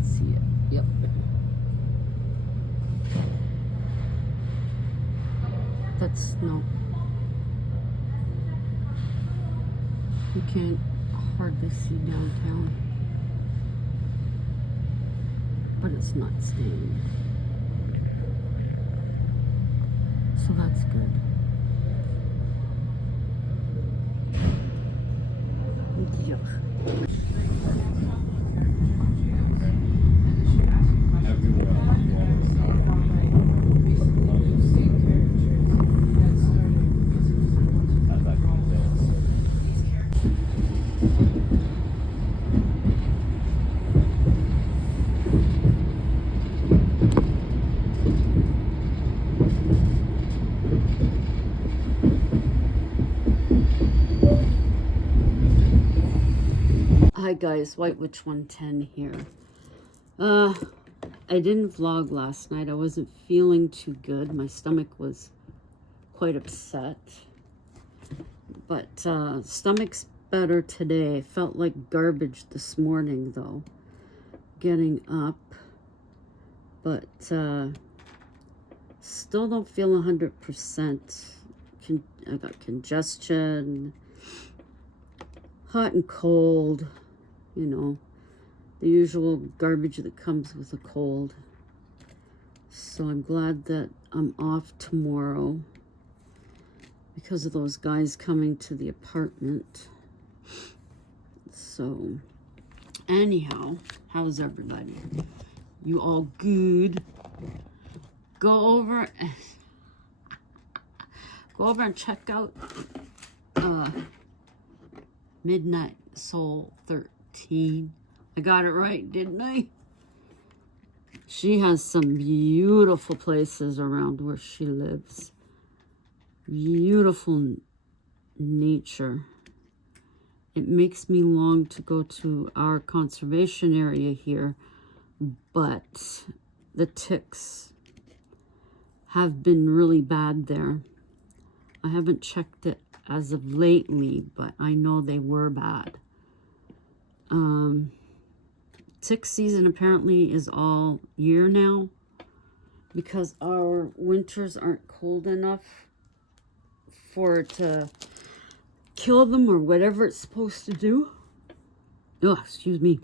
can see it. Yep. That's no. You can't hardly see downtown. But it's not staying. So that's good. Yeah. Hi guys, White Witch 110 here. I didn't vlog last night. I wasn't feeling too good. My stomach was quite upset. But stomach's better today. Felt like garbage this morning though, getting up. But still don't feel 100%. I got congestion, hot and cold, you know, the usual garbage that comes with a cold. So I'm glad that I'm off tomorrow because of those guys coming to the apartment. So anyhow, how's everybody? You all good? Go over and check out Midnight Soul 13. I got it right, didn't I? She has some beautiful places around where she lives. Beautiful nature. It makes me long to go to our conservation area here, but the ticks have been really bad there. I haven't checked it as of lately, but I know they were bad. Tick season apparently is all year now because our winters aren't cold enough for it to kill them or whatever it's supposed to do. Oh, excuse me.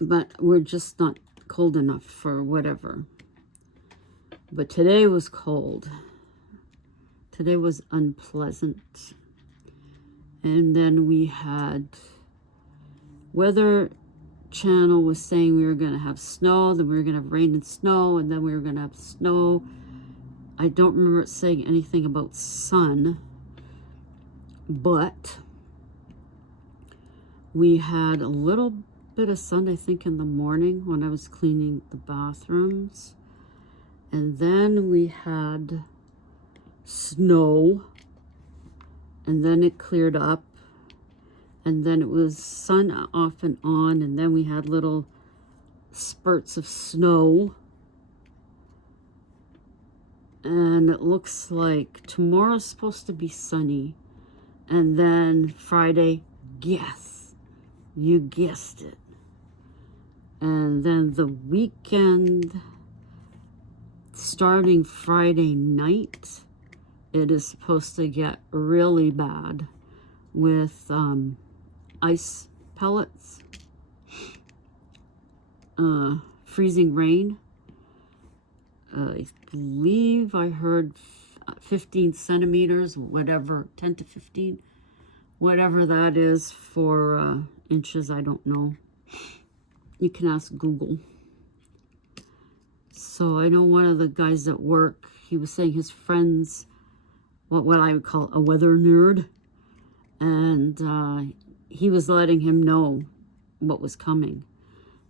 But we're just not cold enough for whatever. But today was cold. Today was unpleasant. And then we had Weather Channel was saying we were going to have snow, then we were going to have rain and snow, and then we were going to have snow. I don't remember it saying anything about sun, but we had a little bit of sun, I think, in the morning when I was cleaning the bathrooms. And then we had snow, and then it cleared up, and then it was sun off and on, and then we had little spurts of snow. And it looks like tomorrow's supposed to be sunny, and then Friday, yes, you guessed it, and then the weekend starting Friday night, it is supposed to get really bad with ice pellets, freezing rain. I believe I heard 15 centimeters, whatever, 10 to 15, whatever that is for inches, I don't know. You can ask Google. So I know one of the guys at work, he was saying his friends, what I would call a weather nerd, and he was letting him know what was coming.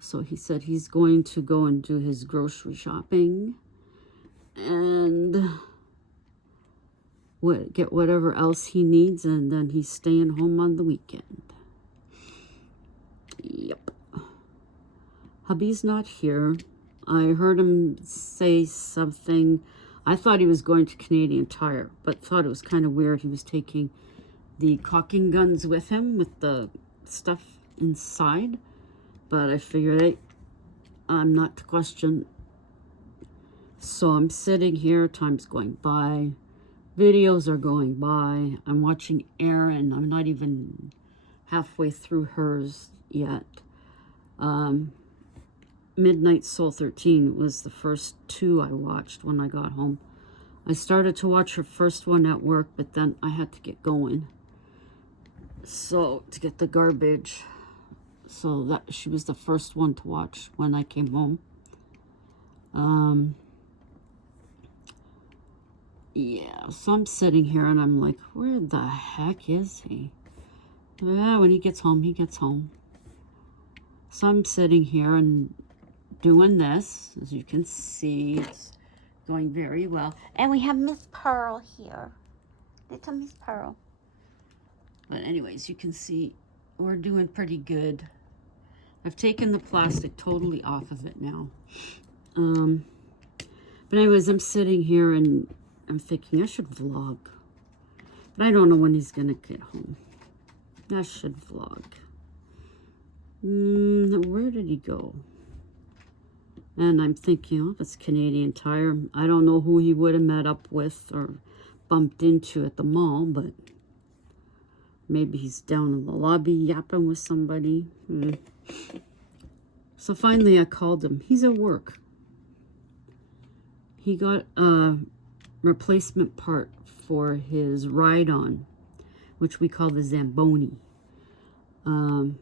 So he said he's going to go and do his grocery shopping and get whatever else he needs, and then he's staying home on the weekend. Yep. Hubby's not here. I heard him say something. I thought he was going to Canadian Tire, but thought it was kind of weird. He was taking the caulking guns with him with the stuff inside. But I figured, hey, I'm not to question. So I'm sitting here, time's going by, videos are going by. I'm watching Erin. I'm not even halfway through hers yet. Midnight Soul 13 was the first 2 I watched when I got home. I started to watch her first one at work, but then I had to get going. So, to get the garbage. So, that she was the first one to watch when I came home. Yeah, so I'm sitting here and I'm like, where the heck is he? Yeah, when he gets home, he gets home. So I'm sitting here and doing this. As you can see, it's going very well. And we have Miss Pearl here. Little Miss Pearl. But anyways, you can see we're doing pretty good. I've taken the plastic totally off of it now. But anyways, I'm sitting here and I'm thinking I should vlog. But I don't know when he's going to get home. I should vlog. Where did he go? And I'm thinking, oh, it's Canadian Tire. I don't know who he would have met up with or bumped into at the mall, but maybe he's down in the lobby yapping with somebody. So finally I called him. He's at work. He got a replacement part for his ride-on, which we call the Zamboni. And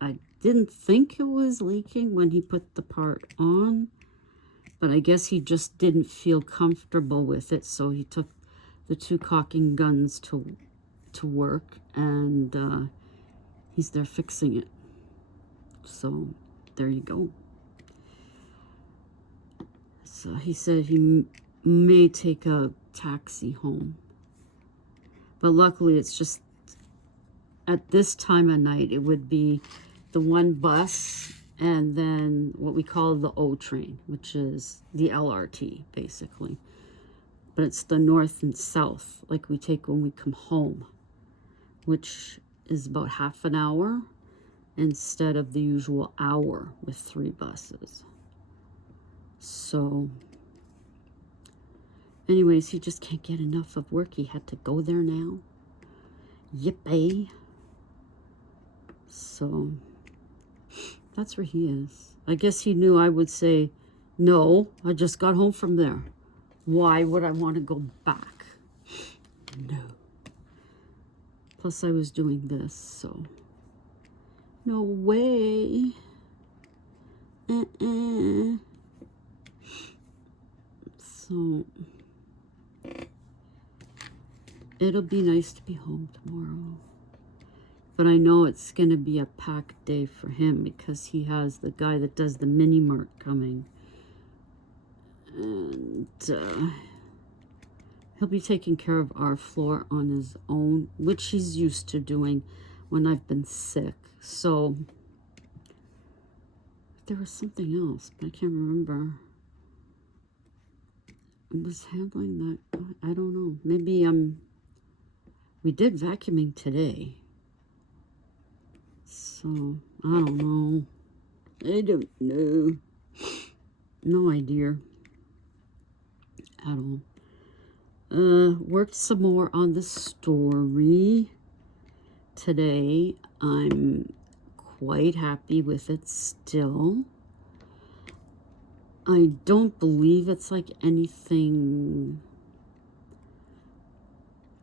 I didn't think it was leaking when he put the part on, but I guess he just didn't feel comfortable with it, so he took the 2 caulking guns to work, and he's there fixing it. So there you go. So he said he may take a taxi home, but luckily it's just at this time of night it would be the 1 bus and then what we call the O train, which is the LRT basically, but it's the north and south like we take when we come home, which is about half an hour instead of the usual hour with 3 buses. So anyways, he just can't get enough of work. He had to go there now. Yippee. So that's where he is. I guess he knew I would say, no, I just got home from there. Why would I want to go back? No. Plus I was doing this, so no way. So it'll be nice to be home tomorrow. But I know it's going to be a packed day for him because he has the guy that does the mini mart coming. And he'll be taking care of our floor on his own, which he's used to doing when I've been sick. So there was something else, but I can't remember. I was handling that. I don't know. Maybe we did vacuuming today. So, I don't know. I don't know. No idea at all. Worked some more on the story today. I'm quite happy with it still. I don't believe it's like anything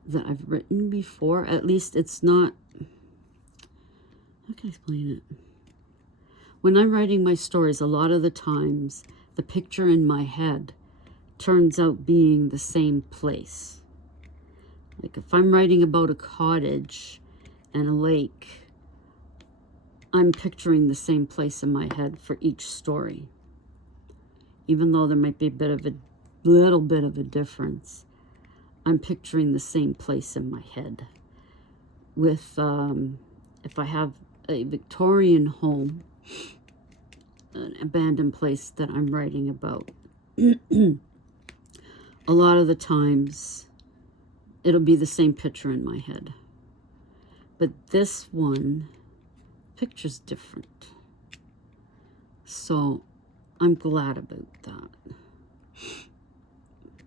that I've written before. At least it's not. How can I explain it? When I'm writing my stories, a lot of the times, the picture in my head turns out being the same place. Like if I'm writing about a cottage and a lake, I'm picturing the same place in my head for each story. Even though there might be little bit of a difference, I'm picturing the same place in my head. With, if I have a Victorian home, an abandoned place that I'm writing about, a lot of the times it'll be the same picture in my head. But this one, picture's different. So I'm glad about that.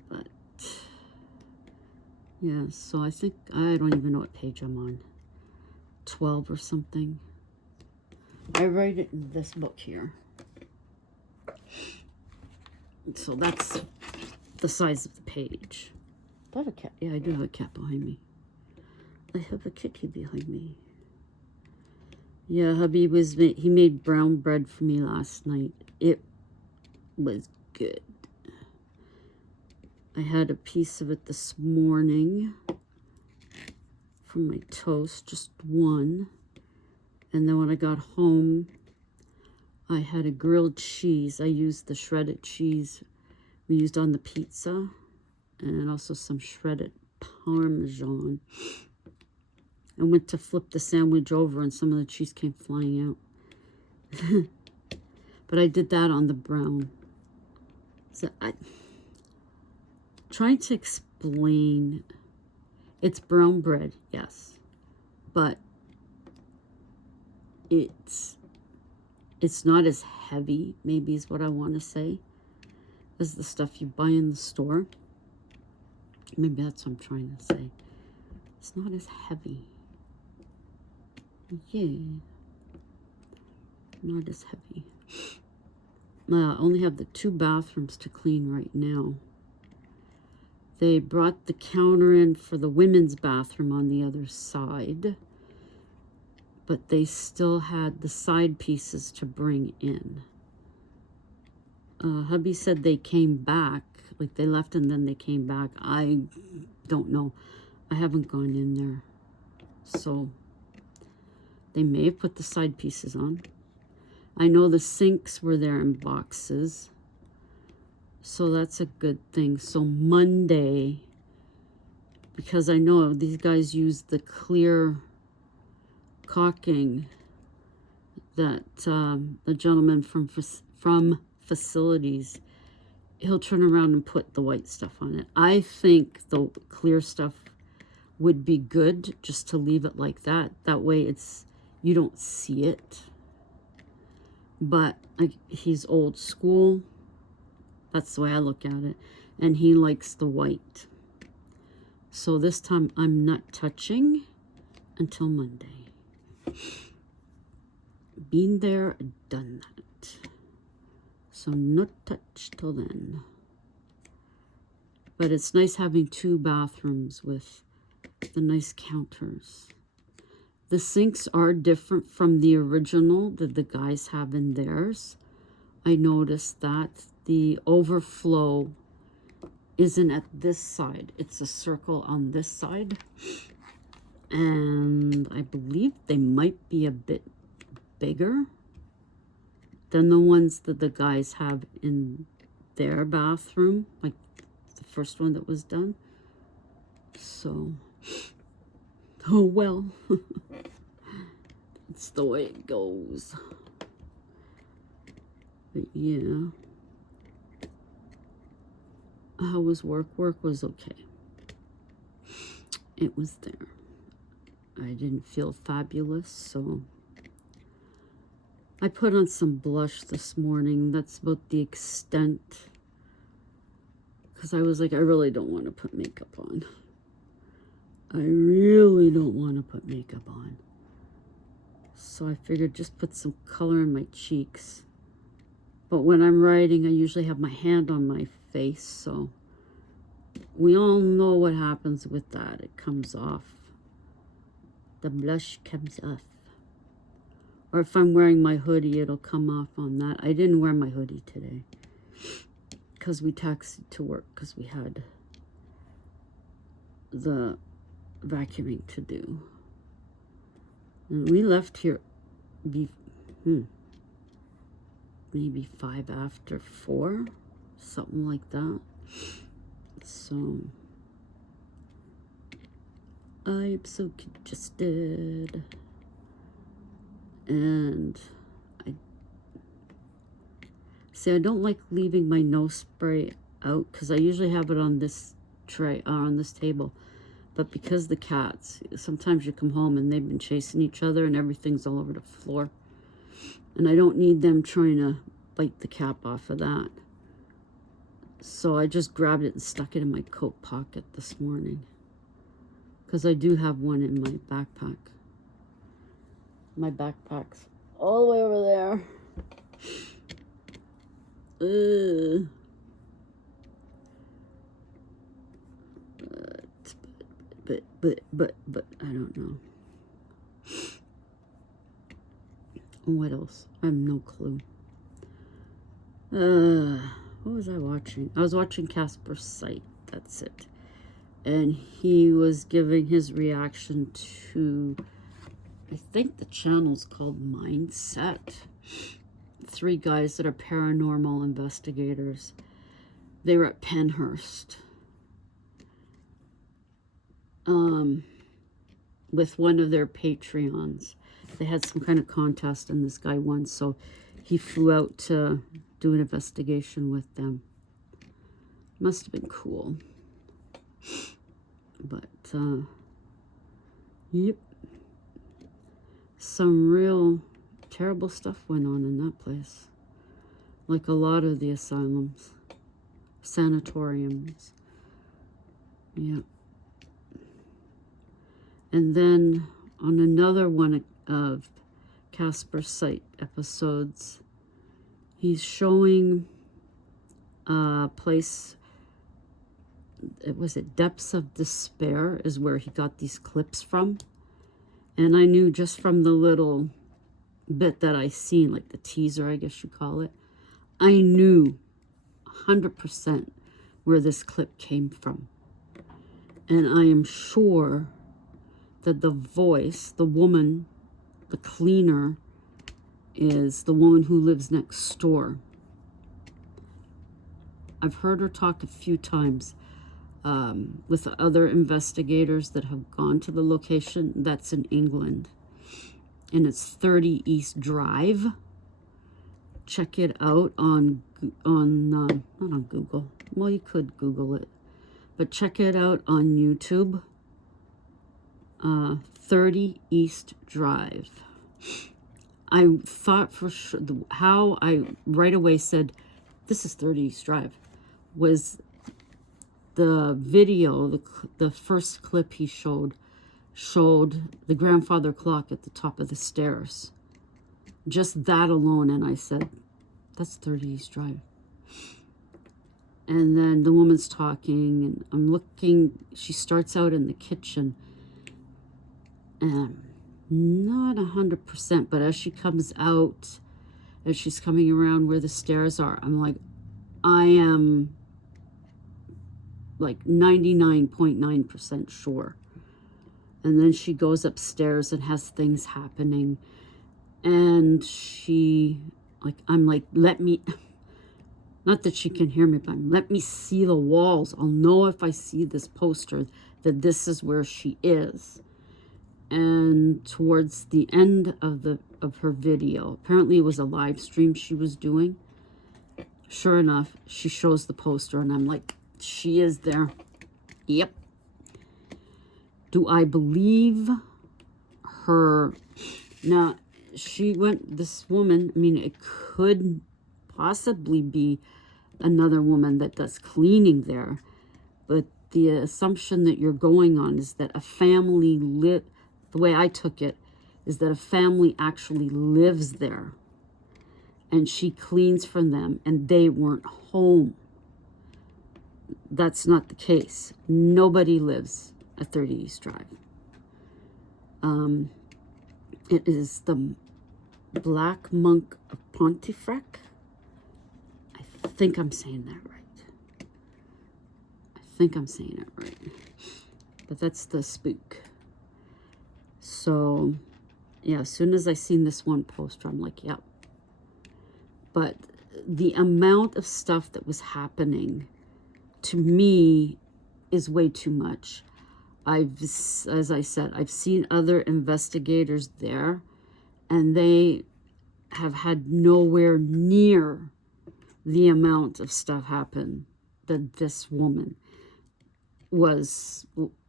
But yeah, so I think, I don't even know what page I'm on. 12 or something. I write it in this book here. So that's the size of the page. Do I have a cat? Yeah, I do have a cat behind me. I have a kitty behind me. Yeah, hubby he made brown bread for me last night. It was good. I had a piece of it this morning from my toast, just one. And then when I got home, I had a grilled cheese. I used the shredded cheese we used on the pizza, and also some shredded Parmesan. I went to flip the sandwich over and some of the cheese came flying out. But I did that on the brown. So trying to explain, it's brown bread, yes, but it's not as heavy, maybe is what I want to say, as the stuff you buy in the store. Maybe that's what I'm trying to say. It's not as heavy. Yeah. Not as heavy. I only have the 2 bathrooms to clean right now. They brought the counter in for the women's bathroom on the other side, but they still had the side pieces to bring in. Hubby said they came back, like they left and then they came back. I don't know. I haven't gone in there. So they may have put the side pieces on. I know the sinks were there in boxes, so that's a good thing. So Monday, because I know these guys use the clear caulking that the gentleman from facilities, he'll turn around and put the white stuff on it. I think the clear stuff would be good just to leave it like that. That way you don't see it. But he's old school. That's the way I look at it. And he likes the white. So this time I'm not touching until Monday. Been there, done that. So not touch till then. But it's nice having 2 bathrooms with the nice counters. The sinks are different from the original that the guys have in theirs. I noticed that the overflow isn't at this side. It's a circle on this side. And I believe they might be a bit bigger than the ones that the guys have in their bathroom, like the first one that was done. So, oh well. It's the way it goes. But yeah. How was work? Work was okay. It was there. I didn't feel fabulous, so I put on some blush this morning. That's about the extent. Because I was like, I really don't want to put makeup on. I really don't want to put makeup on. So I figured just put some color in my cheeks. But when I'm writing, I usually have my hand on my face, so we all know what happens with that. It comes off. The blush comes off. Or if I'm wearing my hoodie, it'll come off on that. I didn't wear my hoodie today because we taxied to work because we had the vacuuming to do. And we left here maybe 5 after 4, something like that. So I'm so congested. And I don't like leaving my nose spray out because I usually have it on this tray, on this table. But because the cats, sometimes you come home and they've been chasing each other and everything's all over the floor. And I don't need them trying to bite the cap off of that. So I just grabbed it and stuck it in my coat pocket this morning. Because I do have one in my backpack. My backpack's all the way over there. But I don't know. What else? I have no clue. What was I watching? I was watching Casper's site. That's it. And he was giving his reaction to, I think the channel's called Mindset. 3 guys that are paranormal investigators. They were at Penhurst. With one of their Patreons. They had some kind of contest and this guy won, so he flew out to do an investigation with them. Must have been cool. But, yep. Some real terrible stuff went on in that place. Like a lot of the asylums. Sanatoriums. Yep. And then on another one of Casper's site episodes, he's showing a place, Depths of Despair is where he got these clips from. And I knew just from the little bit that I seen, like the teaser, I guess you call it, I knew 100% where this clip came from. And I am sure that the voice, the woman, the cleaner, is the woman who lives next door. I've heard her talk a few times with other investigators that have gone to the location. That's in England. And it's 30 East Drive. Check it out on not on Google. Well, you could Google it. But check it out on YouTube. 30 East Drive. I thought for sure, how I right away said, this is 30 East Drive, was the video, the first clip he showed the grandfather clock at the top of the stairs. Just that alone, and I said, that's 30 East Drive. And then the woman's talking, and I'm looking, she starts out in the kitchen, and not 100%, but as she comes out, as she's coming around where the stairs are, I'm like, I am like 99.9% sure. And then she goes upstairs and has things happening. And she, like, I'm like, let me, not that she can hear me, but let me see the walls. I'll know if I see this poster that this is where she is. And towards the end of her video, apparently it was a live stream she was doing. Sure enough, she shows the poster, and I'm like, she is there. Yep. Do I believe her? Now, this woman, I mean, it could possibly be another woman that does cleaning there, but the assumption that you're going on is that a family the way I took it is that a family actually lives there, and she cleans for them, and they weren't home. That's not the case. Nobody lives at 30 East Drive. It is the Black Monk of Pontefract. I think I'm saying that right. But that's the spook. So, yeah, as soon as I seen this one poster, I'm like, yep. But the amount of stuff that was happening, to me, is way too much. As I said, I've seen other investigators there, and they have had nowhere near the amount of stuff happen that this woman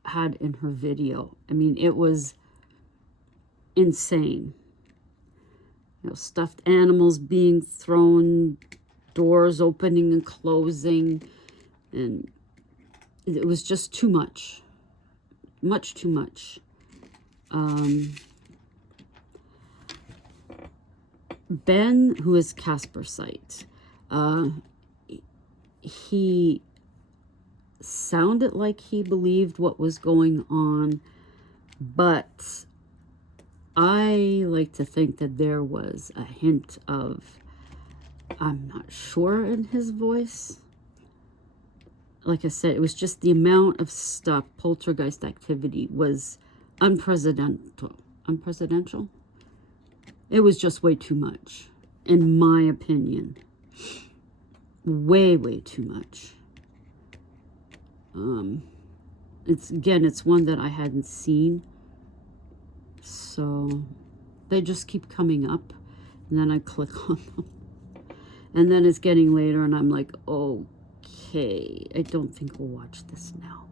had in her video. I mean, it was insane. You know, stuffed animals being thrown, doors opening and closing, and it was just too much. Much too much. Ben, who is Casper Site, he sounded like he believed what was going on, but I like to think that there was a hint of, I'm not sure, in his voice. Like I said, it was just the amount of stuff, poltergeist activity was unprecedented. It was just way too much, in my opinion. Way, way too much. It's one that I hadn't seen. So they just keep coming up, and then I click on them. And then it's getting later, and I'm like, okay, I don't think we'll watch this now.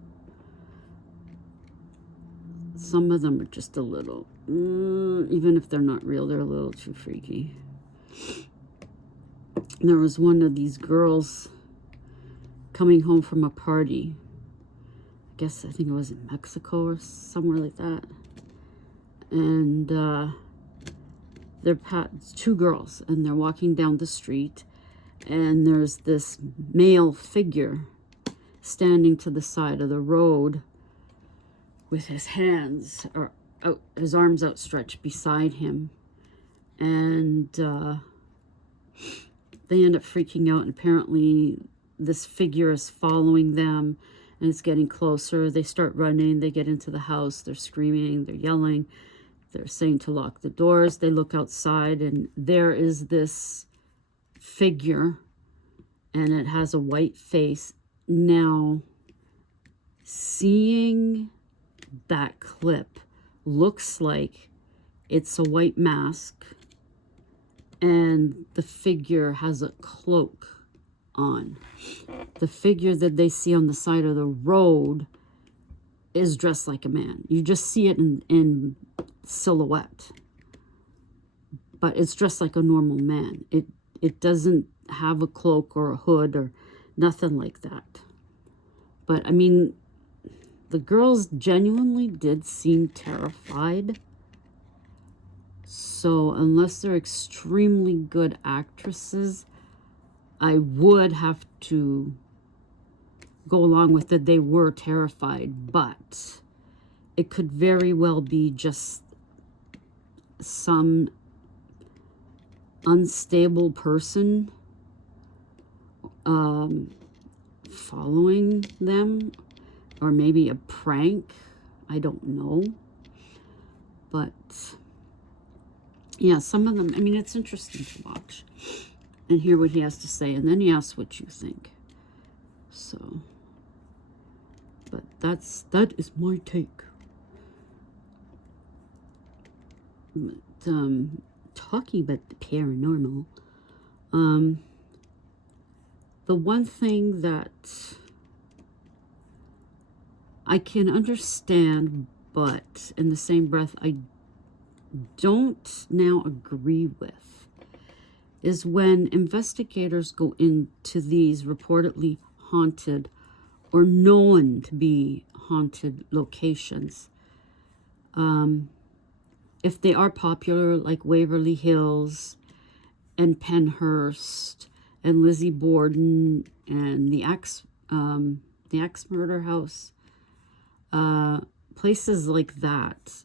Some of them are just a little, even if they're not real, they're a little too freaky. There was one of these girls coming home from a party. I think it was in Mexico or somewhere like that. And they're two girls, and they're walking down the street, and there's this male figure standing to the side of the road with his hands, or his arms outstretched beside him. And they end up freaking out, and apparently this figure is following them, and it's getting closer. They start running, they get into the house, they're screaming, they're yelling, they're saying to lock the doors. They look outside, and there is this figure, and it has a white face. Now, seeing that clip, looks like it's a white mask, and the figure has a cloak on. The figure that they see on the side of the road is dressed like a man. You just see it in silhouette, but it's dressed like a normal man. It doesn't have a cloak or a hood or nothing like that. But I mean, the girls genuinely did seem terrified. So unless they're extremely good actresses, I would have to go along with it. They were terrified, but it could very well be just some unstable person following them, or maybe a prank. I don't know. But yeah, some of them, I mean, it's interesting to watch and hear what he has to say, and then he asks what you think. So, but that is my take. But, talking about the paranormal, the one thing that I can understand, but in the same breath I don't now agree with, is when investigators go into these reportedly haunted or known to be haunted locations. If they are popular, like Waverly Hills and Penhurst and Lizzie Borden and the Axe Murder House, places like that,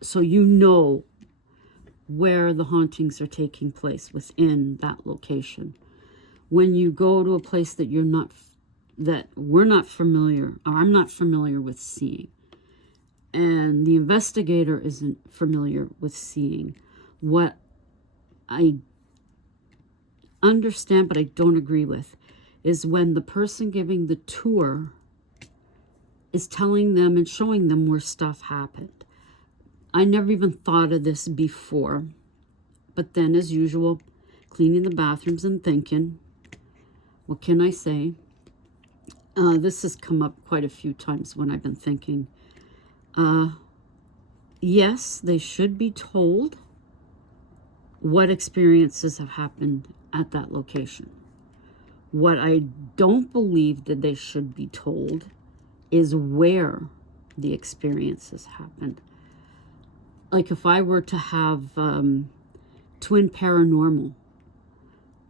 so you know where the hauntings are taking place within that location. When you go to a place that we're not familiar, or I'm not familiar with seeing, and the investigator isn't familiar with seeing, what I understand but I don't agree with is when the person giving the tour is telling them and showing them where stuff happened. I never even thought of this before, but then, as usual, cleaning the bathrooms and thinking, what can I say? This has come up quite a few times when I've been thinking. Yes, they should be told what experiences have happened at that location. What I don't believe that they should be told is where the experiences happened. Like if I were to have Twin Paranormal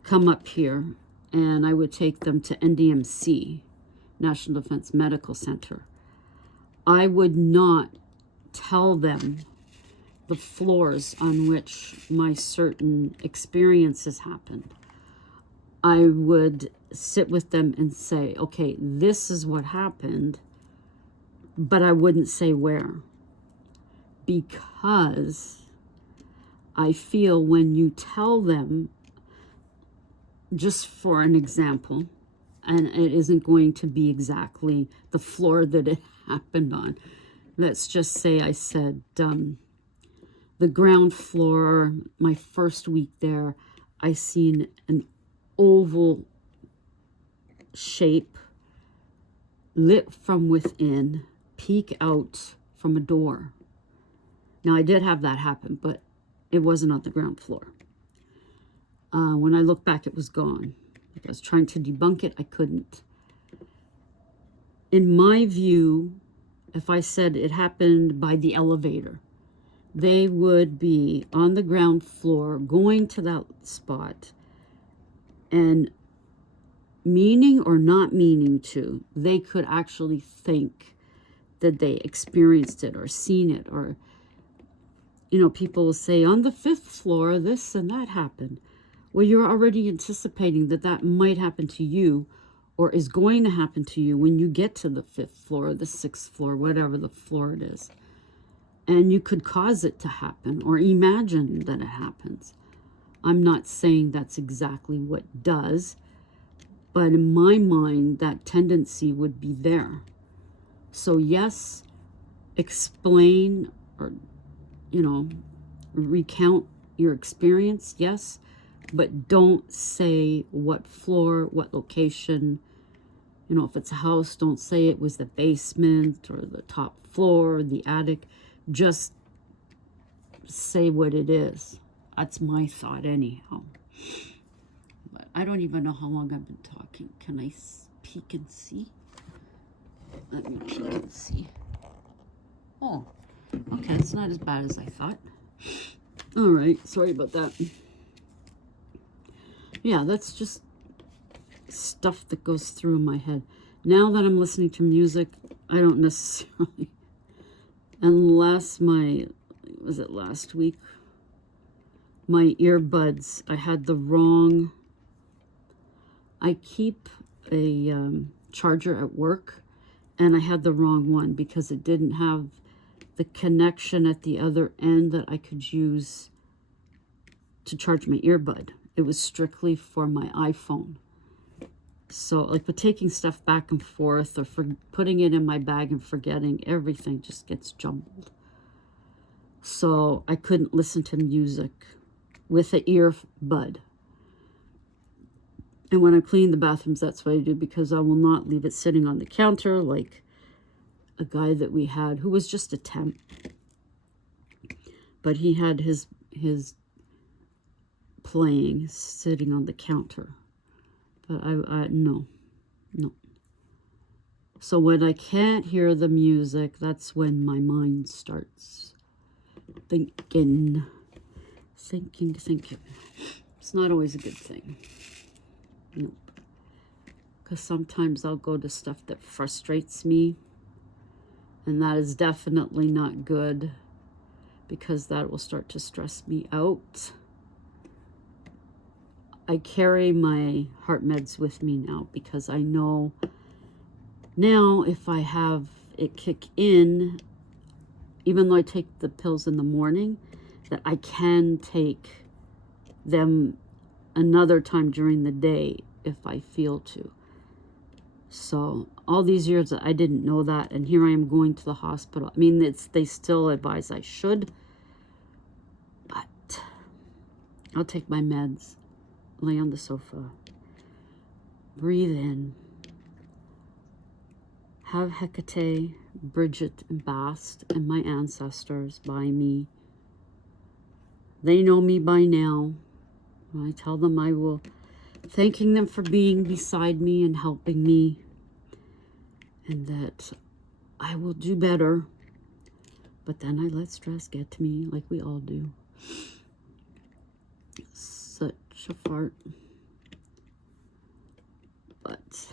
come up here and I would take them to NDMC, National Defense Medical Center, I would not tell them the floors on which my certain experiences happened. I would sit with them and say, okay, this is what happened, but I wouldn't say where. Because I feel when you tell them, just for an example, and it isn't going to be exactly the floor that it happened on. Let's just say I said, the ground floor, my first week there, I seen an oval shape lit from within peek out from a door. Now, I did have that happen, but it wasn't on the ground floor. When I look back, it was gone. Like I was trying to debunk it, I couldn't. In my view, if I said it happened by the elevator, they would be on the ground floor going to that spot, and meaning or not meaning to, they could actually think that they experienced it or seen it. Or, you know, people will say on the 5th floor this and that happened. Well, you're already anticipating that that might happen to you or is going to happen to you when you get to the 5th floor or the 6th floor, whatever the floor it is. And you could cause it to happen or imagine that it happens. I'm not saying that's exactly what does, but in my mind, that tendency would be there. So yes, explain or, you know, recount your experience, yes, but don't say what floor, what location. You know, if it's a house, don't say it was the basement or the top floor or the attic. Just say what it is. That's my thought anyhow. But I don't even know how long I've been talking. Can I peek and see? Let me peek and see. Oh, okay, it's not as bad as I thought. All right, sorry about that. Yeah, that's just stuff that goes through my head. Now that I'm listening to music, I don't necessarily, unless was it last week? My earbuds, I had the wrong, I keep a charger at work, and I had the wrong one because it didn't have the connection at the other end that I could use to charge my earbud. It was strictly for my iPhone. So like with taking stuff back and forth or for putting it in my bag and forgetting, everything just gets jumbled. So I couldn't listen to music with an earbud. And when I clean the bathrooms, that's what I do, because I will not leave it sitting on the counter like a guy that we had who was just a temp. But he had his playing sitting on the counter. But I no. So when I can't hear the music, that's when my mind starts thinking. It's not always a good thing. Nope. Because sometimes I'll go to stuff that frustrates me, and that is definitely not good, because that will start to stress me out. I carry my heart meds with me now because I know now if I have it kick in, even though I take the pills in the morning, that I can take them another time during the day if I feel to. So all these years I didn't know that, and here I am going to the hospital. I mean, they still advise I should, but I'll take my meds, lay on the sofa, breathe in, Have Hecate, Bridget, and Bast, and my ancestors by me. They know me by now. I tell them I will, thanking them for being beside me and helping me, and that I will do better. But then I let stress get to me, like we all do. Such a fart. But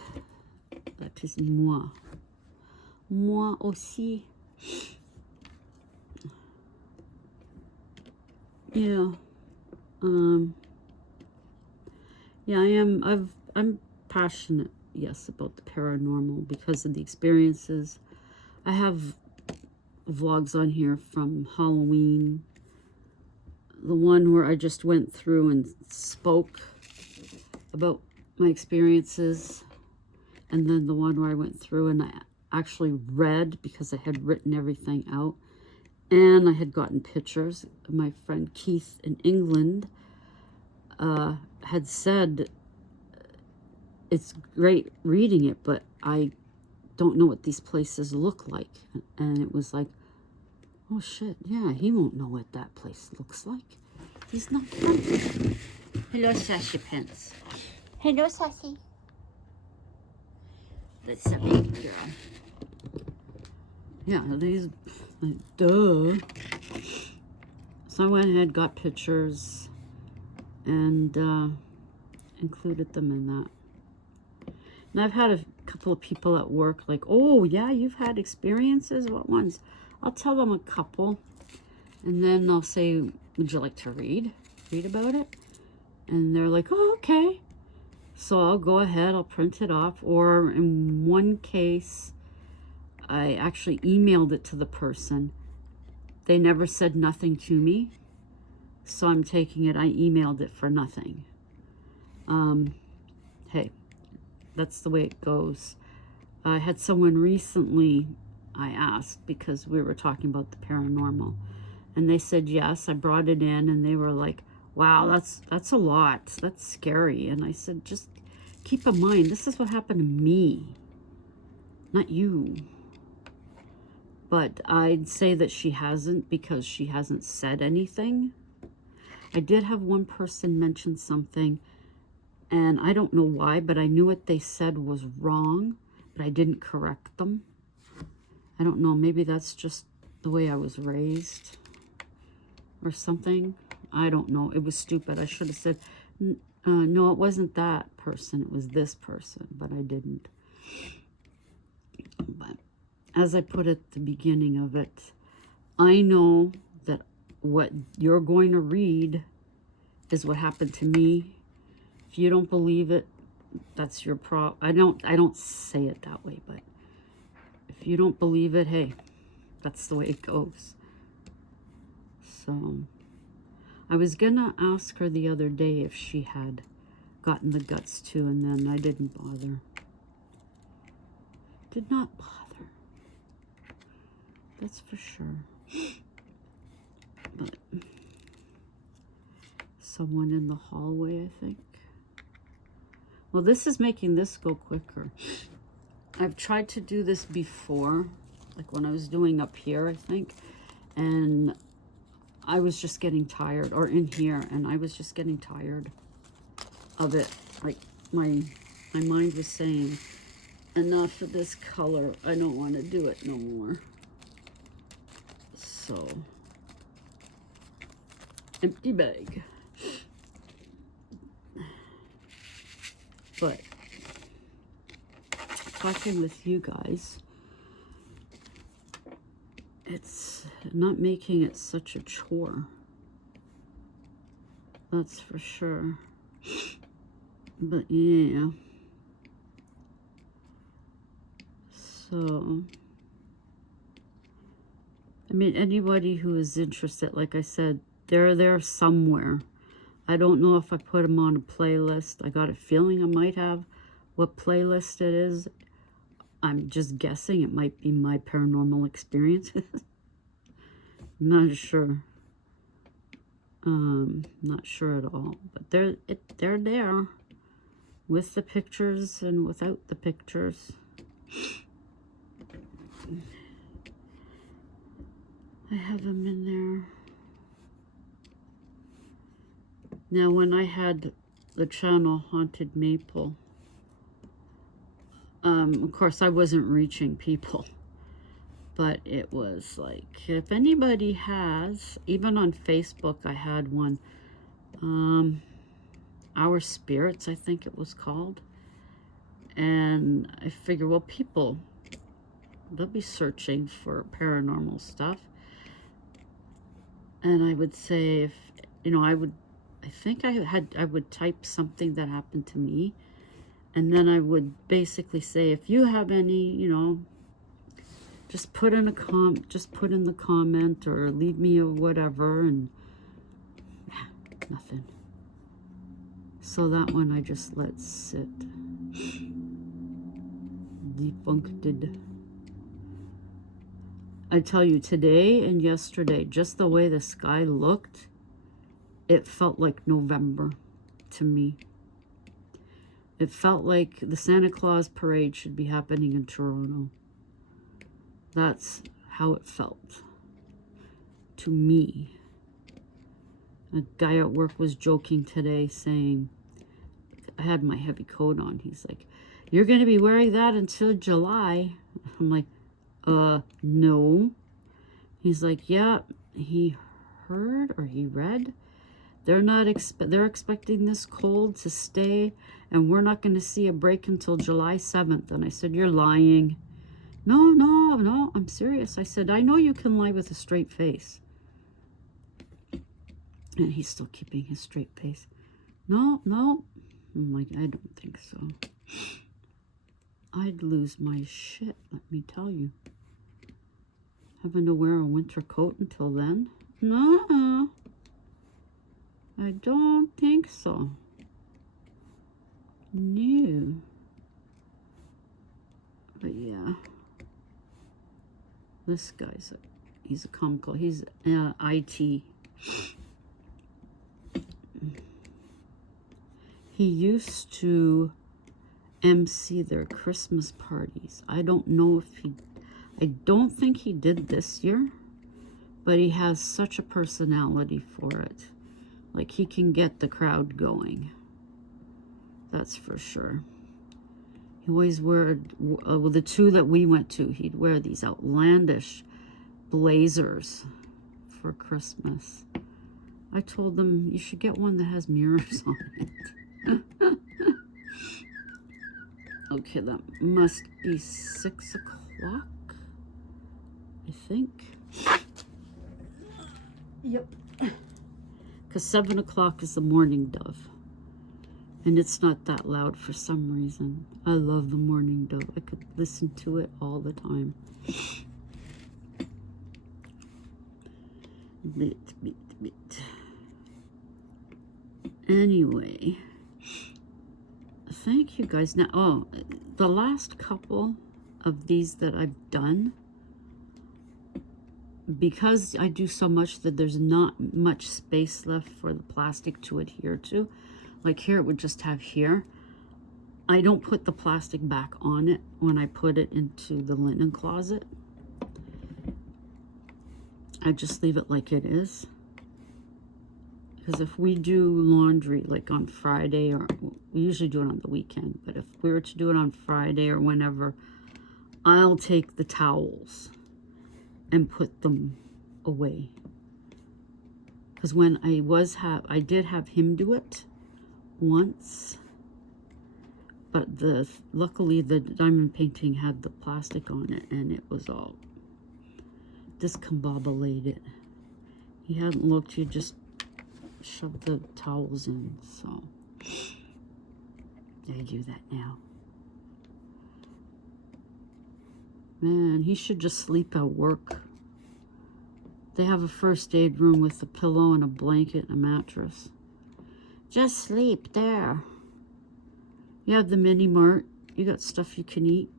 that is moi. Moi aussi. Yeah. Yeah, I'm passionate, yes, about the paranormal because of the experiences. I have vlogs on here from Halloween. The one where I just went through and spoke about my experiences. And then the one where I went through and I actually read because I had written everything out. And I had gotten pictures. My friend Keith in England had said, it's great reading it, but I don't know what these places look like. And it was like, oh shit, yeah, he won't know what that place looks like. He's not from here. Hello, Sassy Pants. Hello, Sassy. That's a big girl. Yeah, these, like, duh. So I went ahead, got pictures, and included them in that. And I've had a couple of people at work like, oh, yeah, you've had experiences? What ones? I'll tell them a couple. And then I'll say, would you like to read about it? And they're like, oh, okay. So I'll go ahead, I'll print it off. Or in one case, I actually emailed it to the person. They never said nothing to me. So I'm taking it, I emailed it for nothing. Hey, that's the way it goes. I had someone recently, I asked because we were talking about the paranormal. And they said yes, I brought it in and they were like, wow, that's a lot. That's scary. And I said, just keep in mind, this is what happened to me, not you. But I'd say that she hasn't because she hasn't said anything. I did have one person mention something, and I don't know why, but I knew what they said was wrong, but I didn't correct them. I don't know, maybe that's just the way I was raised or something. I don't know. It was stupid. I should have said, no, it wasn't that person. It was this person, but I didn't. But as I put at the beginning of it, I know that what you're going to read is what happened to me. If you don't believe it, that's your problem. I don't say it that way, but if you don't believe it, hey, that's the way it goes. So I was gonna ask her the other day if she had gotten the guts to, and then I didn't bother. Did not bother. That's for sure. But someone in the hallway, I think. Well, this is making this go quicker. I've tried to do this before, like when I was doing up here, I think, and I was just getting tired, or in here, and I was just getting tired of it. Like my mind was saying, enough of this color. I don't want to do it no more. So, empty bag. But talking with you guys, it's not making it such a chore. That's for sure. But yeah. So, I mean, anybody who is interested, like I said, they're there somewhere. I don't know if I put them on a playlist. I got a feeling I might have what playlist it is. I'm just guessing it might be my paranormal experiences. Not sure. Not sure at all. But they're there with the pictures and without the pictures. I have them in there. Now, when I had the channel Haunted Maple, of course, I wasn't reaching people. But it was like, if anybody has, even on Facebook, I had one, Our Spirits, I think it was called. And I figure, well, people, they'll be searching for paranormal stuff. And I would say, if, you know, I think I would type something that happened to me. And then I would basically say, if you have any, you know, just put in the comment or leave me a whatever, and yeah, nothing. So that one I just let sit. Defuncted. I tell you, today and yesterday, just the way the sky looked, it felt like November to me. It felt like the Santa Claus parade should be happening in Toronto. That's how it felt to me. A guy at work was joking today, saying, I had my heavy coat on. He's like, you're going to be wearing that until July. I'm like, no. He's like, yeah, he heard or he read. They're expecting this cold to stay, and we're not going to see a break until July 7th. And I said, you're lying. No, I'm serious. I said, I know you can lie with a straight face. And he's still keeping his straight face. No. I'm like, I don't think so. I'd lose my shit, let me tell you. Having to wear a winter coat until then? No, I don't think so. No. But yeah. This guy's he's a comical. He's IT. He used to MC their Christmas parties. I don't know if I don't think he did this year, but he has such a personality for it. Like, he can get the crowd going. That's for sure. He always wore, well, the two that we went to, he'd wear these outlandish blazers for Christmas. I told them, you should get one that has mirrors on it. Okay, that must be 6 o'clock, I think. Yep. Because 7 o'clock is the morning dove. And it's not that loud for some reason. I love the morning dove. I could listen to it all the time. Bit. Anyway, thank you guys. Now, the last couple of these that I've done, because I do so much that there's not much space left for the plastic to adhere to. Like here, it would just have here. I don't put the plastic back on it when I put it into the linen closet. I just leave it like it is. Because if we do laundry like on Friday, or we usually do it on the weekend, but if we were to do it on Friday or whenever, I'll take the towels and put them away. Because when I did have him do it once, but luckily the diamond painting had the plastic on it, and it was all discombobulated. He hadn't looked, he just shoved the towels in, so I do that now. Man, he should just sleep at work. They have a first aid room with a pillow and a blanket and a mattress. Just sleep there. You have the mini mart. You got stuff you can eat.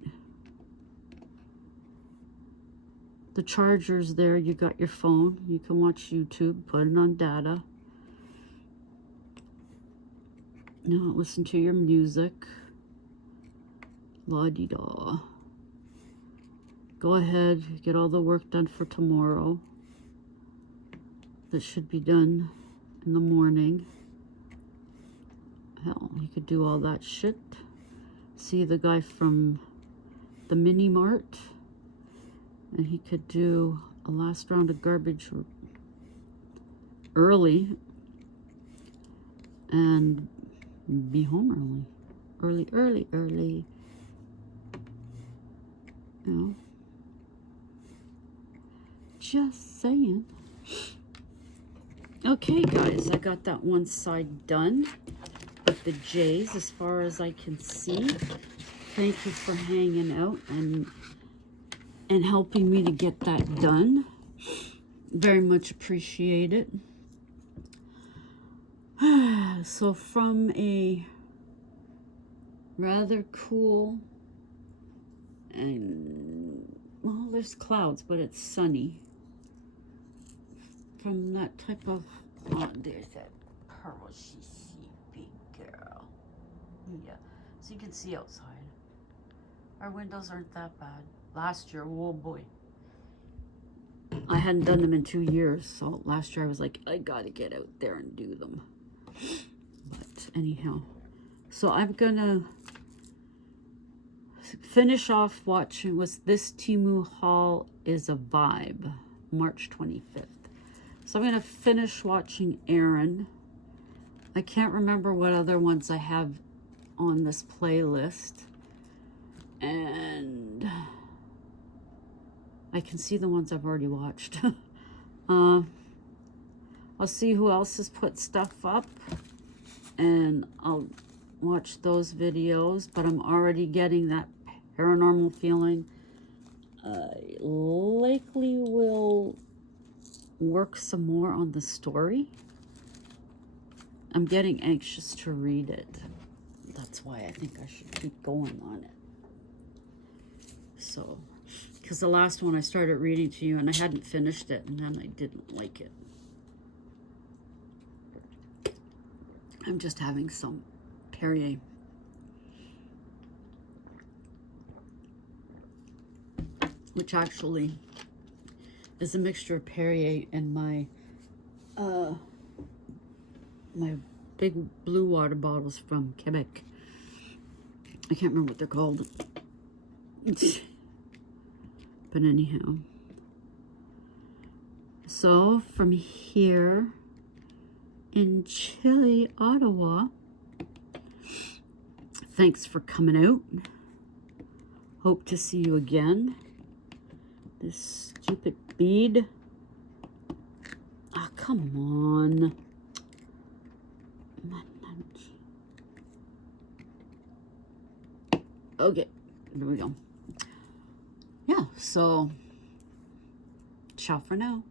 The charger's there. You got your phone. You can watch YouTube, put it on data. No, listen to your music. La-di-da. Go ahead, get all the work done for tomorrow. that should be done in the morning. Hell, he could do all that shit. See the guy from the mini mart, and he could do a last round of garbage early and be home early. You know, just saying. Okay, guys, I got that one side done with the J's as far as I can see. Thank you for hanging out and helping me to get that done. Very much appreciate it. So from a rather cool and, well, there's clouds, but it's sunny. From that type of, oh, there's that pearl big girl. Yeah, so you can see outside. Our windows aren't that bad. Last year, oh boy. I hadn't done them in 2 years, so last year I was like, I gotta get out there and do them. But anyhow, so I'm gonna finish off watching was This Temu Haul Is a Vibe, March 25th. So I'm gonna finish watching Aaron. I can't remember what other ones I have on this playlist. And I can see the ones I've already watched. I'll see who else has put stuff up, and I'll watch those videos, but I'm already getting that paranormal feeling. I likely will work some more on the story. I'm getting anxious to read it. That's why I think I should keep going on it. So, because the last one I started reading to you and I hadn't finished it, and then I didn't like it. I'm just having some Perrier. Which actually is a mixture of Perrier and my my big blue water bottles from Quebec. I can't remember what they're called. But anyhow. So from here in chilly Ottawa, thanks for coming out. Hope to see you again. This stupid bead. Ah, come on. Okay, here we go. Yeah, so ciao for now.